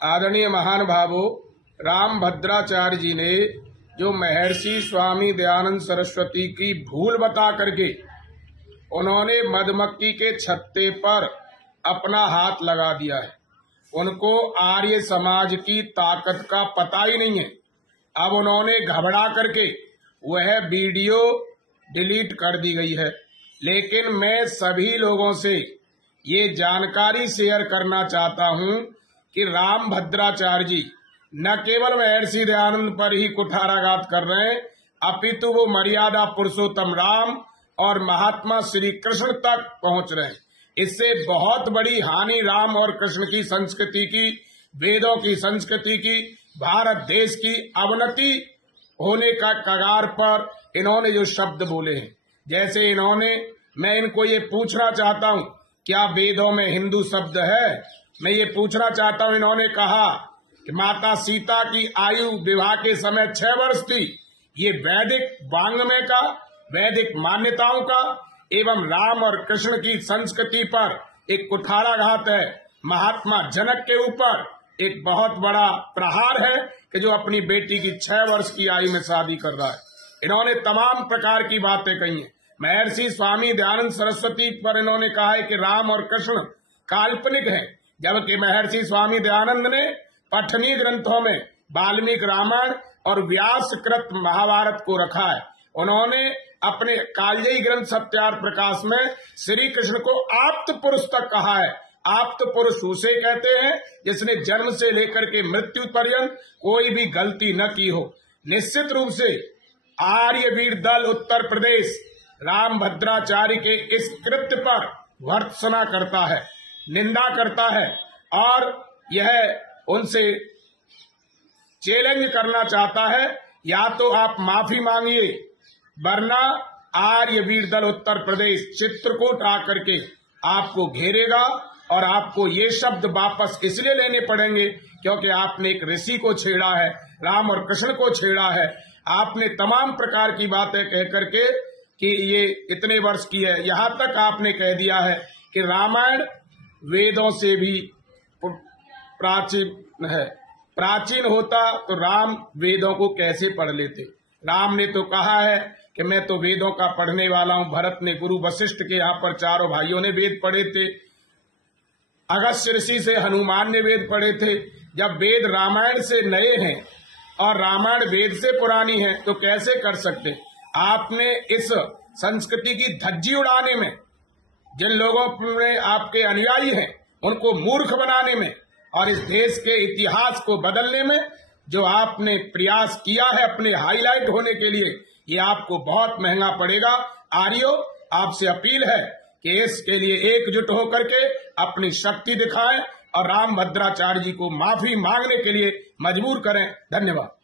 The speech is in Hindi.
आदरणीय महान भावो, राम भद्राचार्य जी ने जो महर्षि स्वामी दयानंद सरस्वती की भूल बता करके उन्होंने मधुमक्खी के छत्ते पर अपना हाथ लगा दिया है। उनको आर्य समाज की ताकत का पता ही नहीं है। अब उन्होंने घबरा करके वह वीडियो डिलीट कर दी गई है। लेकिन मैं सभी लोगों से ये जानकारी शेयर करना चाहता हूं कि राम भद्राचार्य जी न केवल महर्षि दयानंद पर ही कुठाराघात कर रहे हैं, अपितु वो मर्यादा पुरुषोत्तम राम और महात्मा श्री कृष्ण तक पहुंच रहे हैं। इससे बहुत बड़ी हानि राम और कृष्ण की संस्कृति की, वेदों की संस्कृति की, भारत देश की अवनति होने का कगार पर इन्होंने जो शब्द बोले हैं, जैसे मैं इनको ये पूछना चाहता हूं, क्या वेदों में हिंदू शब्द है? मैं ये पूछना चाहता हूं। इन्होंने कहा कि माता सीता की आयु विवाह के समय 6 वर्ष थी। ये वैदिक वांग्मय का, वैदिक मान्यताओं का एवं राम और कृष्ण की संस्कृति पर एक कुठाराघात है। महात्मा जनक के ऊपर एक बहुत बड़ा प्रहार है कि जो अपनी बेटी की 6 वर्ष की आयु में शादी कर रहा है। इन्होंने तमाम प्रकार की बातें कही हैं। महर्षि स्वामी दयानंद सरस्वती पर इन्होंने कहा है कि राम और कृष्ण काल्पनिक हैं, जबकि महर्षि स्वामी दयानंद ने पठनीय ग्रंथों में वाल्मीकि रामायण और व्यासकृत महाभारत को रखा है। उन्होंने अपने कालजयी ग्रंथ सत्यार्थ प्रकाश में श्री कृष्ण को आप्त पुरुष तक कहा है। आप्त पुरुष उसे कहते हैं जिसने जन्म से लेकर के मृत्यु पर्यंत कोई भी गलती न की हो। निश्चित रूप से आर्यवीर दल उत्तर प्रदेश राम भद्राचार्य के इस कृत्य पर भर्त्सना करता है, निंदा करता है और यह उनसे चैलेंज करना चाहता है, या तो आप माफी मांगिए वरना आर्यवीर दल उत्तर प्रदेश चित्रकूट आकर के आपको घेरेगा और आपको ये शब्द वापस इसलिए लेने पड़ेंगे क्योंकि आपने एक ऋषि को छेड़ा है, राम और कृष्ण को छेड़ा है। आपने तमाम प्रकार की बातें कह करके कि ये इतने वर्ष की है, यहाँ तक आपने कह दिया है कि रामायण वेदों से भी प्राचीन है। प्राचीन होता तो राम वेदों को कैसे पढ़ लेते? राम ने तो कहा है कि मैं तो वेदों का पढ़ने वाला हूं। भरत ने, गुरु वशिष्ठ के यहाँ पर चारों भाइयों ने वेद पढ़े थे। अगस्त्य ऋषि से हनुमान ने वेद पढ़े थे। जब वेद रामायण से नए हैं और रामायण वेद से पुरानी है तो कैसे कर सकते? आपने इस संस्कृति की धज्जी उड़ाने में, जिन लोगों में आपके अनुयायी हैं उनको मूर्ख बनाने में और इस देश के इतिहास को बदलने में जो आपने प्रयास किया है अपने हाईलाइट होने के लिए, ये आपको बहुत महंगा पड़ेगा। आर्यो, आपसे अपील है कि इसके लिए एकजुट होकर के अपनी शक्ति दिखाएं और राम भद्राचार्य जी को माफी मांगने के लिए मजबूर करें। धन्यवाद।